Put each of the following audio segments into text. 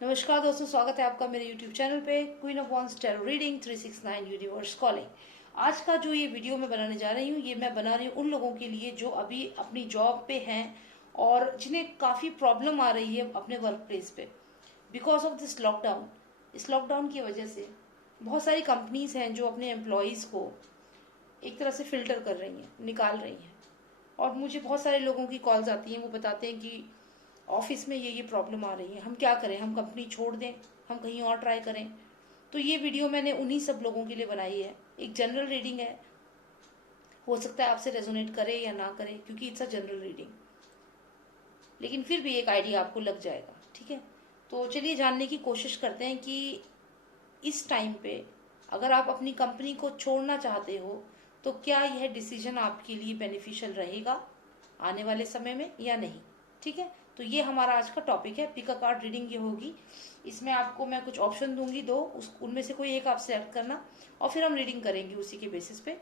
नमस्कार दोस्तों, स्वागत है आपका मेरे YouTube चैनल पे queen of wands tarot reading 369 universe calling. आज का जो ये वीडियो मैं बनाने जा रही हूँ, ये मैं बना रही हूँ उन लोगों के लिए जो अभी अपनी जॉब पे हैं और जिन्हें काफ़ी प्रॉब्लम आ रही है अपने वर्क प्लेस पे बिकॉज ऑफ दिस लॉकडाउन। इस लॉकडाउन की वजह से बहुत सारी कंपनीज हैं जो अपने एम्प्लॉयज़ को एक तरह से फिल्टर कर रही हैं, निकाल रही हैं। और मुझे बहुत सारे लोगों की कॉल्स आती हैं, वो बताते हैं कि ऑफिस में ये प्रॉब्लम आ रही है, हम क्या करें, हम कंपनी छोड़ दें, हम कहीं और ट्राई करें। तो ये वीडियो मैंने उन्हीं सब लोगों के लिए बनाई है। एक जनरल रीडिंग है, हो सकता है आपसे रेजोनेट करे या ना करे क्योंकि इट्स अ जनरल रीडिंग, लेकिन फिर भी एक आइडिया आपको लग जाएगा। ठीक है, तो चलिए जानने की कोशिश करते हैं कि इस टाइम पे अगर आप अपनी कंपनी को छोड़ना चाहते हो तो क्या यह डिसीजन आपके लिए बेनिफिशियल रहेगा आने वाले समय में या नहीं। ठीक है, तो ये हमारा आज का टॉपिक है। पिक अ कार्ड रीडिंग ये होगी। इसमें आपको मैं कुछ ऑप्शन दूंगी, दो, उनमें से कोई एक आप सेलेक्ट करना और फिर हम रीडिंग करेंगे उसी के बेसिस पे।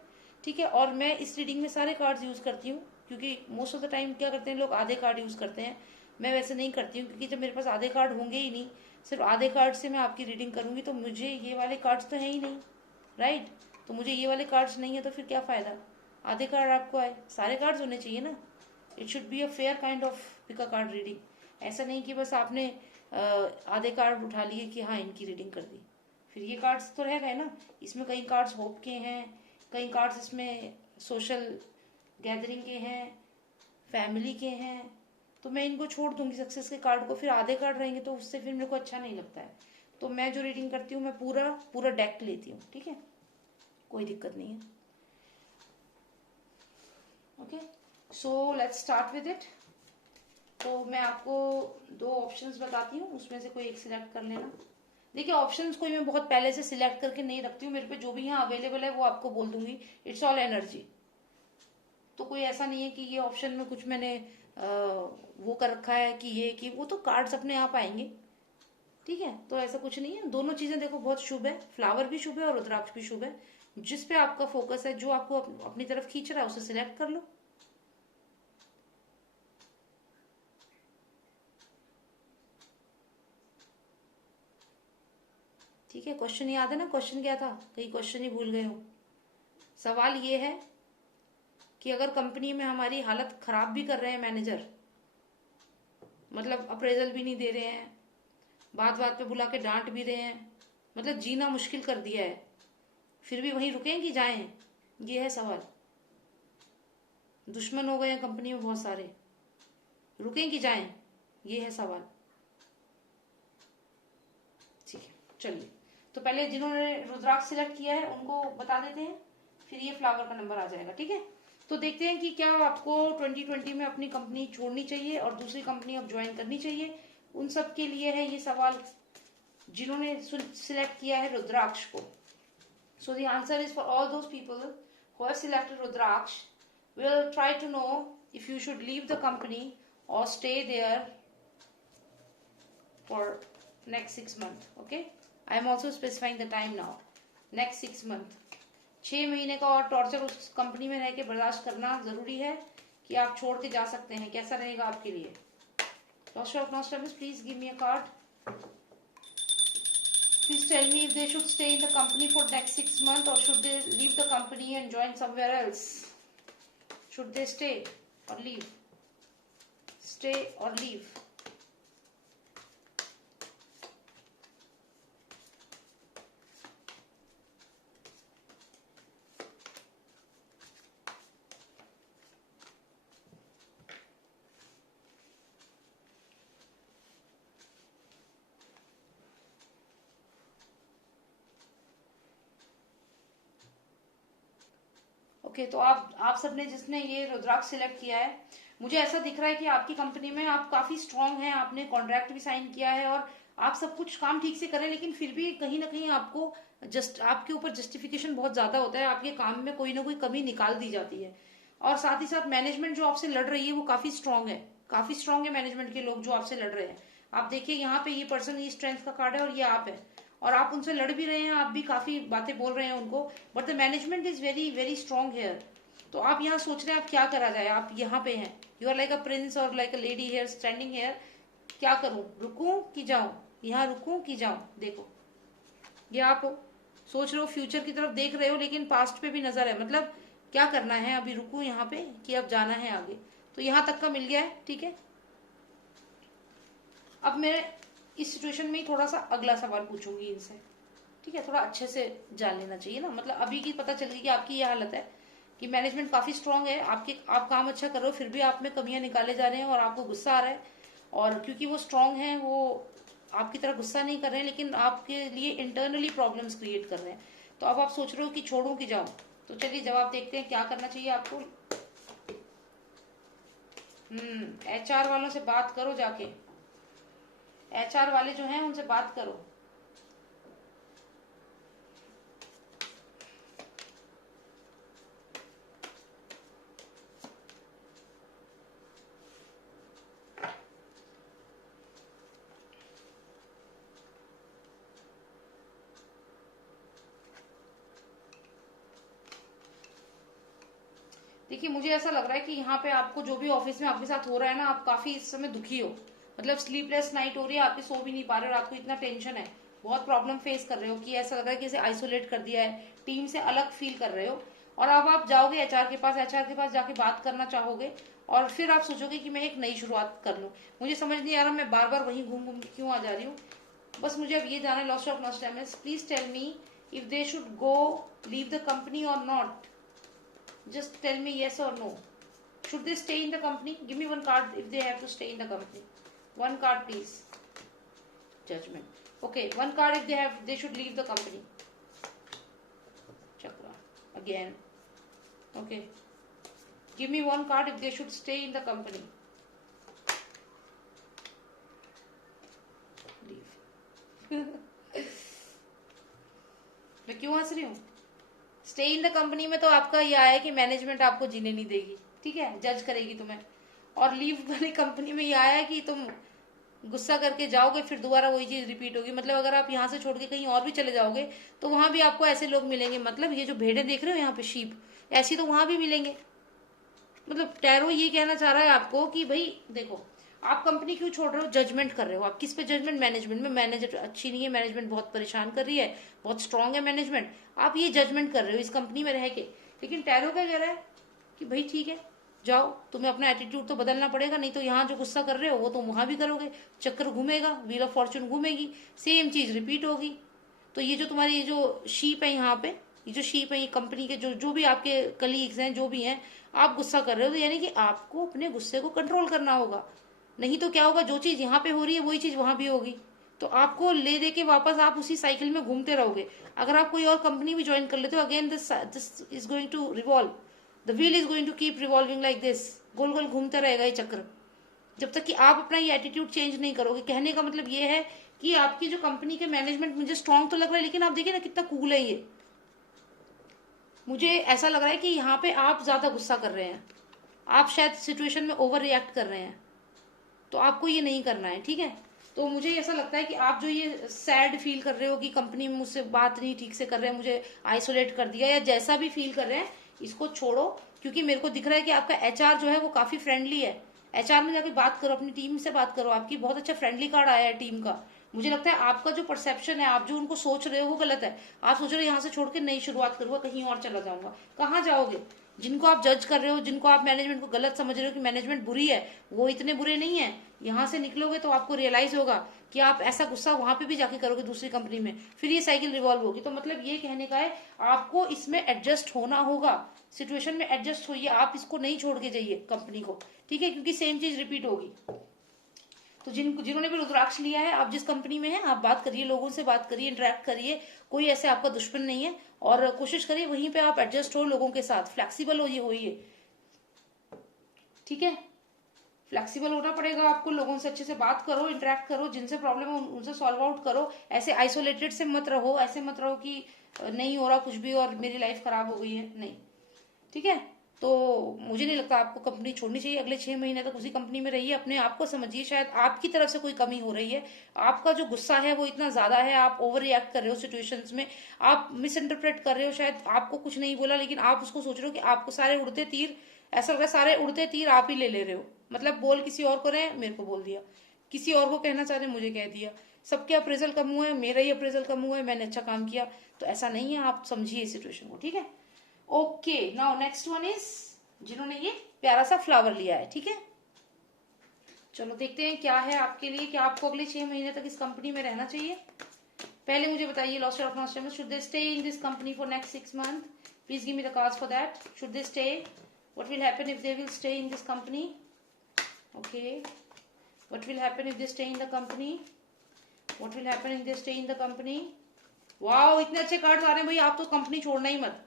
ठीक है, और मैं इस रीडिंग में सारे कार्ड्स यूज करती हूँ क्योंकि मोस्ट ऑफ द टाइम क्या करते हैं लोग, आधे कार्ड यूज करते हैं। मैं वैसे नहीं करती हूँ क्योंकि जब मेरे पास आधे कार्ड होंगे ही नहीं, सिर्फ आधे कार्ड से मैं आपकी रीडिंग करूंगी तो मुझे ये वाले कार्ड्स तो है ही नहीं, राइट। तो मुझे ये वाले कार्ड्स नहीं है तो फिर क्या फायदा। आधे कार्ड आपको आए, सारे कार्ड्स होने चाहिए ना। It should be a fair kind of pick a card reading. ऐसा नहीं कि बस आपने आधे कार्ड उठा लिए कि हाँ इनकी रीडिंग कर दी, फिर ये कार्ड्स तो रह गए ना। इसमें कई कार्ड्स होप के हैं, कई कार्ड्स इसमें सोशल गैदरिंग के हैं, फैमिली के हैं। तो मैं इनको छोड़ दूंगी सक्सेस के कार्ड को, फिर आधे कार्ड रहेंगे तो उससे फिर मेरे को अच्छा नहीं लगता है। तो मैं जो रीडिंग करती हूँ मैं पूरा पूरा डेक लेती हूँ। ठीक है, कोई दिक्कत नहीं है। Okay, so let's start with it. तो मैं आपको दो ऑप्शंस बताती हूँ, उसमें से कोई एक सिलेक्ट कर लेना। देखिए, ऑप्शंस कोई मैं बहुत पहले से सिलेक्ट करके नहीं रखती हूँ, मेरे पे जो भी यहाँ अवेलेबल है वो आपको बोल दूंगी। It's all energy. तो कोई ऐसा नहीं है कि ये ऑप्शन में कुछ मैंने वो कर रखा है कि ये कि वो, तो कार्ड्स अपने आप आएंगे। ठीक है, तो ऐसा कुछ नहीं है। दोनों चीजें देखो बहुत शुभ है, फ्लावर भी शुभ है और रुद्राक्ष भी शुभ है। जिस पे आपका फोकस है, जो आपको अपनी तरफ खींच रहा है उसे सिलेक्ट कर लो। ठीक है, क्वेश्चन याद है ना, क्वेश्चन क्या था, कहीं क्वेश्चन ही भूल गए हो। सवाल ये है कि अगर कंपनी में हमारी हालत खराब भी कर रहे हैं मैनेजर, मतलब अप्रेजल भी नहीं दे रहे हैं, बात बात पे बुला के डांट भी रहे हैं, मतलब जीना मुश्किल कर दिया है, फिर भी वहीं रुकें कि जाएं, ये है सवाल। दुश्मन हो गए हैं कंपनी में बहुत सारे, रुकें कि जाएं, ये है सवाल। ठीक है, चलिए, तो पहले जिन्होंने रुद्राक्ष सिलेक्ट किया है उनको बता देते हैं, फिर ये फ्लावर का नंबर आ जाएगा। ठीक है, तो देखते हैं कि क्या आपको 2020 में अपनी कंपनी छोड़नी चाहिए और दूसरी कंपनी अब ज्वाइन करनी चाहिए। उन सब के लिए है ये सवाल जिन्होंने सिलेक्ट किया है रुद्राक्ष को। So the answer is for all those people who have selected rudraksha. we'll try to know if you should leave the company or stay there for next 6 months. Okay, I am also specifying the time now, next 6 month। 6 महीने का और torture उस company में रह के बर्दाश्त करना जरूरी है कि आप छोड़ के जा सकते हैं। कैसा रहेगा आपके लिए। Master of Nostradamus, please give me a card. Please tell me if they should stay in the company for next 6 months or should they leave the company and join somewhere else. Should they stay or leave? Stay or leave? Okay, तो आप सबने जिसने ये रुद्राक्ष select किया है, मुझे ऐसा दिख रहा है कि आपकी कंपनी में आप काफी स्ट्रांग हैं, आपने कॉन्ट्रैक्ट भी साइन किया है और आप सब कुछ काम ठीक से करें, लेकिन फिर भी कहीं ना कहीं आपको आपके ऊपर जस्टिफिकेशन बहुत ज्यादा होता है, आपके काम में कोई ना कोई कमी निकाल दी जाती है। और साथ ही साथ मैनेजमेंट जो आपसे लड़ रही है वो काफी स्ट्रांग है, काफी स्ट्रांग है मैनेजमेंट के लोग जो आपसे लड़ रहे हैं। आप देखिए यहाँ पे ये पर्सन, ये स्ट्रेंथ का कार्ड है और ये आप है, और आप उनसे लड़ भी रहे हैं, आप भी काफी बातें बोल रहे हैं उनको, but the management is very very strong here. तो आप यहाँ सोच रहे हैं आप क्या करा जाए, आप यहाँ पे हैं, you are like a prince और like a lady here standing here. क्या करूं, रुकूं कि जाऊं। यहाँ रुकूं कि जाऊं? देखो ये आप सोच रहे हो, फ्यूचर की तरफ देख रहे हो, लेकिन पास्ट पे भी नजर है। मतलब क्या करना है, अभी रुकूं यहाँ पे कि अब जाना है आगे? तो यहाँ तक का मिल गया है, ठीक है। अब मैं इस सिचुएशन में ही थोड़ा सा अगला सवाल पूछूंगी इनसे, ठीक है। थोड़ा अच्छे से जान लेना चाहिए ना, मतलब अभी की पता चल गई कि आपकी ये हालत है कि मैनेजमेंट काफी स्ट्रांग है, आप काम अच्छा कर रहे हो, फिर भी आप में कमियां निकाले जा रहे हैं और आपको गुस्सा आ रहा है। और क्योंकि वो स्ट्रांग है, वो आपकी तरह गुस्सा नहीं कर रहे हैं, लेकिन आपके लिए इंटरनली प्रॉब्लम्स क्रिएट कर रहे हैं। तो अब आप सोच रहे हो कि छोड़ूं कि जाऊं? तो चलिए जवाब देखते हैं क्या करना चाहिए आपको। एचआर वालों से बात करो जाके, एचआर वाले जो हैं उनसे बात करो। देखिए मुझे ऐसा लग रहा है कि यहाँ पे आपको जो भी ऑफिस में आपके साथ हो रहा है ना, आप काफी इस समय दुखी हो। मतलब स्लीपलेस नाइट हो रही है आपकी, सो भी नहीं पा रहे और आपको इतना टेंशन है, बहुत प्रॉब्लम फेस कर रहे हो कि ऐसा लग रहा है कि इसे आइसोलेट कर दिया है, टीम से अलग फील कर रहे हो। और अब आप जाओगे एचआर के पास, एचआर के पास जाके बात करना चाहोगे और फिर आप सोचोगे कि मैं एक नई शुरुआत कर लूँ। मुझे समझ नहीं आ रहा मैं बार बार वहीं घूम घूम के क्यों आ जा रही हूँ। बस मुझे अब ये जाना है, loss of nostalgia, please tell me if they should go leave the company और not. Just tell me yes or no. Should they stay in the company? Give me one card if they have to stay in the company. One card, please. Judgment. Okay, one card if they should leave the company. Chakra. Again. Okay. Give me one card if they should stay in the company. Leave. मैं क्यों हंस रही हूँ? Stay in the company में तो आपका ये आया कि मैनेजमेंट आपको जीने नहीं देगी, ठीक है, जज करेगी तुम्हें। और लीव वाली कंपनी में ये आया है कि तुम गुस्सा करके जाओगे, फिर दोबारा वही चीज रिपीट होगी। मतलब अगर आप यहाँ से छोड़ के कहीं और भी चले जाओगे तो वहां भी आपको ऐसे लोग मिलेंगे। मतलब ये जो भेड़ें देख रहे हो यहाँ पे, शीप, ऐसी तो वहां भी मिलेंगे। मतलब टैरो ये कहना चाह रहा है आपको कि भाई देखो, आप कंपनी क्यों छोड़ रहे हो? जजमेंट कर रहे हो आप। किस पे जजमेंट? मैनेजमेंट में। मैनेजर अच्छी नहीं है, मैनेजमेंट बहुत परेशान कर रही है, बहुत स्ट्रांग है मैनेजमेंट, आप ये जजमेंट कर रहे हो इस कंपनी में रह के। लेकिन टैरो क्या कह रहा है कि भाई ठीक है, जाओ, तुम्हें अपना एटीट्यूड तो बदलना पड़ेगा, नहीं तो यहाँ जो गुस्सा कर रहे हो वो तुम वहां भी करोगे, चक्कर घूमेगा, व्हील ऑफ फॉर्चून घूमेगी, सेम चीज रिपीट होगी। तो ये जो तुम्हारी ये जो शीप है यहाँ पे, ये जो शीप है, ये कंपनी के जो जो भी आपके कलीग्स हैं, जो भी हैं, आप गुस्सा कर रहे हो, तो यानी कि आपको अपने गुस्से को कंट्रोल करना होगा। नहीं तो क्या होगा, जो चीज यहाँ पे हो रही है वही चीज वहां भी होगी, तो आपको ले दे के वापस आप उसी साइकिल में घूमते रहोगे। अगर आप कोई और कंपनी भी ज्वाइन कर लेते हो, again this is going to revolve, the wheel is going to keep revolving like this, गोल गोल घूमता रहेगा ये चक्र, जब तक कि आप अपना ये एटीट्यूड चेंज नहीं करोगे। कहने का मतलब ये है कि आपकी जो कंपनी के मैनेजमेंट मुझे स्ट्रांग तो लग रहा है, लेकिन आप देखिए ना कितना कूल है ये। मुझे ऐसा लग रहा है कि यहाँ पे आप ज्यादा गुस्सा कर रहे हैं, आप शायद सिचुएशन में ओवर रिएक्ट कर रहे हैं, तो आपको ये नहीं करना है, ठीक है। तो मुझे ऐसा लगता है कि आप जो ये सैड फील कर रहे हो कि कंपनी में मुझसे बात नहीं ठीक से कर रहे हैं, मुझे आइसोलेट कर दिया, या जैसा भी फील कर रहे हैं, इसको छोड़ो। क्योंकि मेरे को दिख रहा है कि आपका एचआर जो है वो काफी फ्रेंडली है। एचआर में जाके बात करो, अपनी टीम से बात करो, आपकी बहुत अच्छा फ्रेंडली कार्ड आया है टीम का। मुझे लगता है आपका जो परसेप्शन है, आप जो उनको सोच रहे हो वो गलत है। आप सोच रहे हो यहाँ से छोड़ के नई शुरुआत करूंगा, कहीं और चला जाऊंगा। कहाँ जाओगे? जिनको आप जज कर रहे हो, जिनको आप मैनेजमेंट को गलत समझ रहे हो कि मैनेजमेंट बुरी है, वो इतने बुरे नहीं है। यहाँ से निकलोगे तो आपको रियलाइज होगा कि आप ऐसा गुस्सा वहां पे भी जाके करोगे दूसरी कंपनी में, फिर ये साइकिल रिवॉल्व होगी। तो मतलब ये कहने का है आपको इसमें एडजस्ट होना होगा, सिचुएशन में एडजस्ट होइए, आप इसको नहीं छोड़ के जाइए कंपनी को, ठीक है, क्योंकि सेम चीज रिपीट होगी। तो जिन्होंने भी रुद्राक्ष लिया है, आप जिस कंपनी में हैं आप बात करिए, लोगों से बात करिए, इंटरेक्ट करिए, कोई ऐसे आपका दुश्मन नहीं है। और कोशिश करिए वहीं पे आप एडजस्ट हो लोगों के साथ, फ्लेक्सिबल होइए, ठीक है। फ्लेक्सिबल होना पड़ेगा आपको, लोगों से अच्छे से बात करो, इंटरेक्ट करो, जिनसे प्रॉब्लम है उनसे सॉल्व आउट करो। ऐसे आइसोलेटेड से मत रहो, ऐसे मत रहो कि नहीं हो रहा कुछ भी और मेरी लाइफ खराब हो गई है, नहीं, ठीक है। तो मुझे नहीं लगता आपको कंपनी छोड़नी चाहिए। अगले 6 महीने तक उसी कंपनी में रहिए, अपने आप को समझिए, शायद आपकी तरफ से कोई कमी हो रही है, आपका जो गुस्सा है वो इतना ज्यादा है, आप ओवर रिएक्ट कर रहे हो सिचुएशंस में, आप मिस इंटरप्रेट कर रहे हो, शायद आपको कुछ नहीं बोला लेकिन आप उसको सोच रहे हो कि आपको सारे उड़ते तीर, ऐसा लग रहा है सारे उड़ते तीर आप ही ले रहे हो। मतलब बोल किसी और को रहे, मेरे को बोल दिया, किसी और को कहना चाह रहे, मुझे कह दिया, सबके अप्रेजल कम हुआ है, मेरा ही अप्रेजल कम हुआ है, मैंने अच्छा काम किया, तो ऐसा नहीं है, आप समझिए इस सिचुएशन को, ठीक है। Okay, now next one is जिन्होंने ये प्यारा सा फ्लावर लिया है, ठीक है। चलो देखते हैं क्या है आपके लिए, क्या आपको अगले 6 महीने तक इस कंपनी में रहना चाहिए। पहले मुझे बताइए, lost of last should they stay in this company for next 6 month, please give me the cards for that. Should they stay, what will happen if they will stay in this company. Okay, what will happen if they stay in the company, what will happen if they stay in the company. Wow, इतने अच्छे card आ रहे हैं भाई, आप तो company छोड़ना ही मत।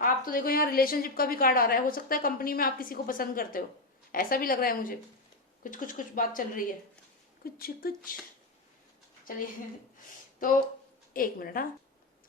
आप तो देखो यहाँ रिलेशनशिप का भी कार्ड आ रहा है, हो सकता है कंपनी में आप किसी को पसंद करते हो, ऐसा भी लग रहा है मुझे, कुछ कुछ कुछ बात चल रही है, कुछ कुछ। चलिए तो एक मिनट। हाँ,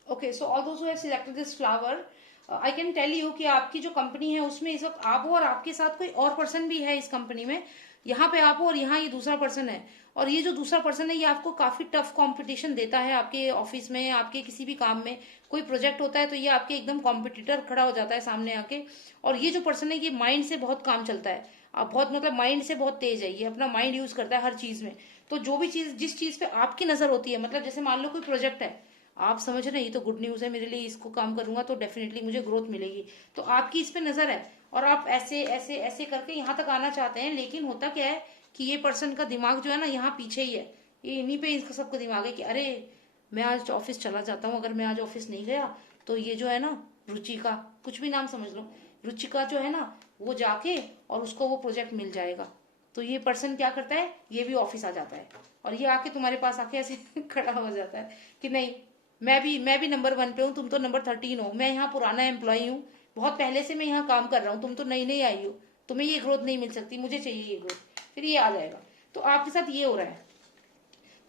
okay, so all those who have selected this flower, I can tell you कि आपकी जो कंपनी है उसमें इस वक्त आप हो और आपके साथ कोई और पर्सन भी है इस कंपनी में। यहाँ पे आप हो और यहाँ ये दूसरा पर्सन है, और ये जो दूसरा पर्सन है ये आपको काफी टफ कंपटीशन देता है आपके ऑफिस में, आपके किसी भी काम में। कोई प्रोजेक्ट होता है तो ये आपके एकदम कॉम्पिटिटर खड़ा हो जाता है सामने आके। और ये जो पर्सन है ये माइंड से बहुत काम चलता है, आप बहुत मतलब माइंड से बहुत तेज है, ये अपना माइंड यूज करता है हर चीज में। तो जो भी चीज, जिस चीज पे आपकी नजर होती है, मतलब जैसे मान लो कोई प्रोजेक्ट है, आप समझ रहे हैं ये तो गुड न्यूज है मेरे लिए, इसको काम करूंगा तो डेफिनेटली मुझे ग्रोथ मिलेगी, तो आपकी इस पे नजर है और आप ऐसे ऐसे ऐसे करके यहाँ तक आना चाहते हैं। लेकिन होता क्या है कि ये पर्सन का दिमाग जो है ना यहाँ पीछे ही है, ये इन्हीं पे इसका सबका दिमाग है कि अरे मैं आज ऑफिस चला जाता हूँ, अगर मैं आज ऑफिस नहीं गया तो ये जो है ना रुचिका, कुछ भी नाम समझ लो, रुचिका जो है ना वो जाके और उसको वो प्रोजेक्ट मिल जाएगा। तो ये पर्सन क्या करता है, ये भी ऑफिस आ जाता है और ये आके तुम्हारे पास आके ऐसे खड़ा हो जाता है कि नहीं मैं भी नंबर 1 पे हूँ, तुम तो नंबर 13 हो, मैं यहाँ पुराना एम्प्लॉय हूँ, बहुत पहले से मैं यहाँ काम कर रहा हूँ, तुम तो नई नई आई हो, तुम्हें ये ग्रोथ नहीं मिल सकती, मुझे चाहिए ये ग्रोथ, फिर ये आ जाएगा। तो आपके साथ ये हो रहा है,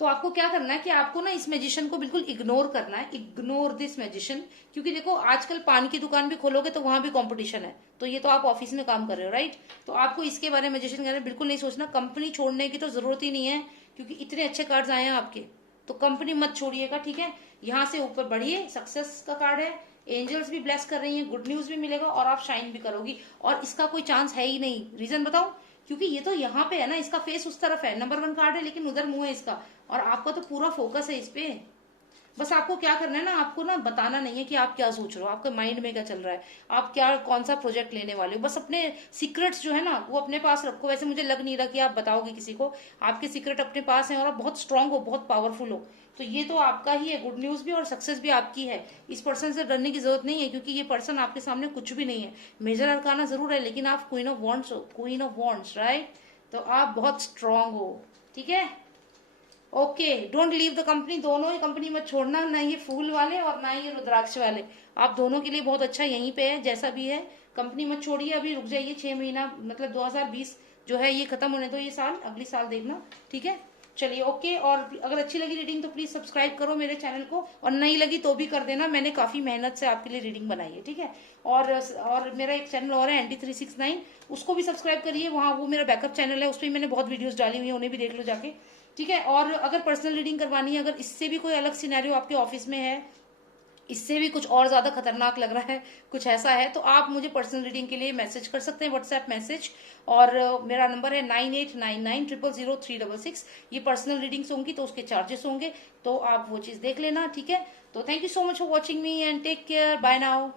तो आपको क्या करना है कि आपको ना इस मैजिशियन को बिल्कुल इग्नोर करना है, इग्नोर दिस मैजिशियन। क्योंकि देखो आजकल पान की दुकान भी खोलोगे तो वहां भी कंपटीशन है, तो ये तो आप ऑफिस में काम कर रहे हो, राइट। तो आपको इसके बारे में, मैजिशियन के बारे में बिल्कुल नहीं सोचना, कंपनी छोड़ने की तो जरूरत ही नहीं है, क्योंकि इतने अच्छे कार्ड आए हैं आपके, तो कंपनी मत छोड़िएगा, ठीक है। यहाँ से ऊपर बढ़िए, सक्सेस का कार्ड है, एंजल्स भी ब्लेस कर रही हैं, गुड न्यूज भी मिलेगा और आप शाइन भी करोगी, और इसका कोई चांस है ही नहीं। रीजन बताऊं, क्योंकि ये तो यहाँ पे है ना, इसका फेस उस तरफ है, नंबर 1 कार्ड है लेकिन उधर मुंह है इसका, और आपका तो पूरा फोकस है इस पे। बस आपको क्या करना है ना, आपको ना बताना नहीं है कि आप क्या सोच रहे हो, आपके माइंड में क्या चल रहा है, आप क्या कौन सा प्रोजेक्ट लेने वाले हो। बस अपने सीक्रेट्स जो है ना वो अपने पास रखो। वैसे मुझे लग नहीं रहा कि आप बताओगे किसी को, आपके सीक्रेट अपने पास हैं और आप बहुत स्ट्रांग हो, बहुत पावरफुल हो, तो ये तो आपका ही है, गुड न्यूज भी और सक्सेस भी आपकी है। इस पर्सन से डरने की जरूरत नहीं है, क्योंकि ये पर्सन आपके सामने कुछ भी नहीं है। मेजर अरकाना जरूर है लेकिन आप क्वीन ऑफ वॉन्ड्स हो, क्वीन ऑफ वॉन्ड्स, राइट। तो आप बहुत स्ट्रांग हो, ठीक है। Okay, don't leave the company, दोनों ही कंपनी मत छोड़ना, ना ये फूल वाले और ना ये रुद्राक्ष वाले, आप दोनों के लिए बहुत अच्छा यहीं पे है, जैसा भी है कंपनी मत छोड़िए, अभी रुक जाइए 6 महीना, मतलब 2020 जो है ये खत्म होने दो, ये साल अगली साल देखना, ठीक है। चलिए ओके, और अगर अच्छी लगी रीडिंग तो प्लीज सब्सक्राइब करो मेरे चैनल को, और नहीं लगी तो भी कर देना, मैंने काफी मेहनत से आपके लिए रीडिंग बनाई है, ठीक है। और मेरा एक चैनल और है एंटी369, उसको भी सब्सक्राइब करिए, वहाँ वो मेरा बैकअप चैनल है, उस पर मैंने बहुत वीडियोस डाली हुई है, उन्हें भी देख लो जाके, ठीक है। और अगर पर्सनल रीडिंग करवानी है, अगर इससे भी कोई अलग सिनेरियो आपके ऑफिस में है, इससे भी कुछ और ज्यादा खतरनाक लग रहा है, कुछ ऐसा है, तो आप मुझे पर्सनल रीडिंग के लिए मैसेज कर सकते हैं, व्हाट्सएप मैसेज, और मेरा नंबर है 9899000366। ये पर्सनल रीडिंग्स होंगी तो उसके चार्जेस होंगे, तो आप वो चीज देख लेना, ठीक है। तो thank you so much for watching me and take care, bye now.